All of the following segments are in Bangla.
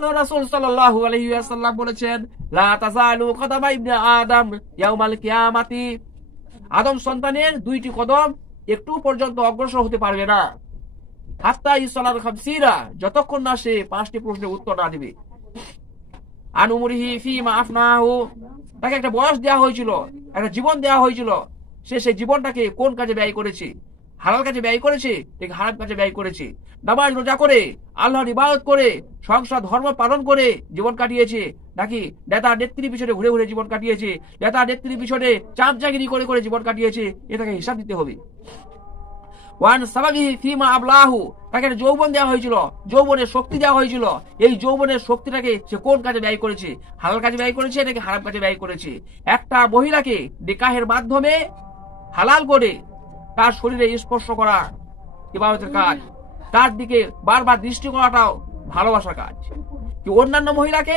আল্লাহ রাসূল সাল্লাল্লাহু আলাইহি ওয়াসাল্লাম বলেছেন, লা তাযালু কদামা ইবনে আদম ইয়াউমাল কিয়ামাতি, আদম সন্তানের দুইটি কদম একটু পর্যন্ত অগ্রসর হতে পারবে না, হাত্তা ইসলাল খামসিরা, যতক্ষণ না সে 5টি প্রশ্নের উত্তর না দিবে। আন উমরিহি ফিমা আফনাহু, তাকে একটা বয়স দেওয়া হয়েছিল, একটা জীবন দেওয়া হয়েছিল, সে সেই জীবনটাকে কোন কাজে ব্যয় করেছে? হালাল কাজে ব্যয় করেছে নাকি হারাম কাজে ব্যয় করেছে? নামাজ রোজা করে, আল্লাহর ইবাদত করে, সংসার ধর্ম পালন করে জীবন কাটিয়েছে, নাকি নেতা নেত্রীর পিছনে ঘুরে ঘুরে জীবন কাটিয়েছে, নেতা নেত্রীর পিছনে চামচাগিরি করে করে জীবন কাটিয়েছে? এটাকে হিসাব দিতে হবে। ওয়ান সাবাবিহি ফিমা আবলাহু, তাকে একটা যৌবন দেওয়া হয়েছিল, যৌবনের শক্তি দেওয়া হয়েছিল, এই যৌবনের শক্তিটাকে সে কোন কাজে ব্যয় করেছে? হালাল কাজে ব্যয় করেছে নাকি হারাম কাজে ব্যয় করেছে? একটা মহিলাকে নিকাহের মাধ্যমে হালাল করে তার শরীরে স্পর্শ করা ইবাদতের কাজ, তার দিকে বারবার দৃষ্টি করাটাও ভালোবাসার কাজ। কি অন্যান্য মহিলাকে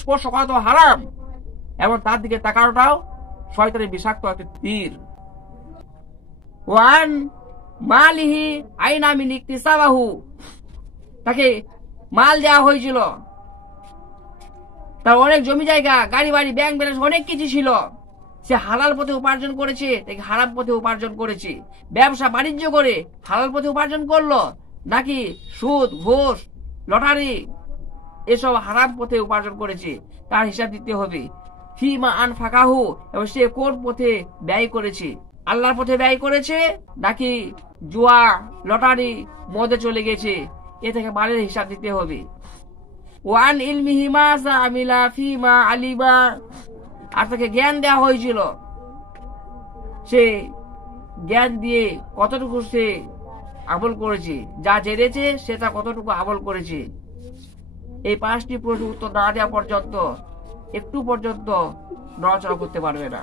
স্পর্শ করা তো হারাম, এবং তার দিকে তাকানোটাও শয়তানের বিষাক্ত একটা তীর। ওয়ান মালিহি আইনা মিন ইকতিসাবাহু, তাকে মাল দেওয়া হয়েছিল, তার অনেক জমি জায়গা, গাড়ি বাড়ি, ব্যাংক ব্যালেন্স অনেক কিছু ছিল, সে হালাল পথে উপার্জন করেছে নাকি হারাম পথে উপার্জন করেছে? ব্যবসা বাণিজ্য করে হালাল পথে উপার্জন করলো নাকি সুদ ঘুষ লটারি এসব হারাম পথে উপার্জন করেছে? তার হিসাব দিতে হবে। ফিমা আনফাকাহু, এবং সে কোন পথে ব্যয় করেছে? আল্লাহর পথে ব্যয় করেছে নাকি জুয়া লটারি মদে চলে গেছে? এ থেকে মালের হিসাব দিতে হবে। ওয়ান ইলমিহি মা আমিলা ফিমা আলিমা, আর তাকে জ্ঞান দেওয়া হয়েছিল, সে জ্ঞান দিয়ে কতটুকু সে আমল করেছে, যা জেনেছে সেটা কতটুকু আমল করেছে? এই 5টি প্রশ্নের উত্তর না দেওয়া পর্যন্ত একটু পর্যন্ত নড়াচড়া করতে পারবে না।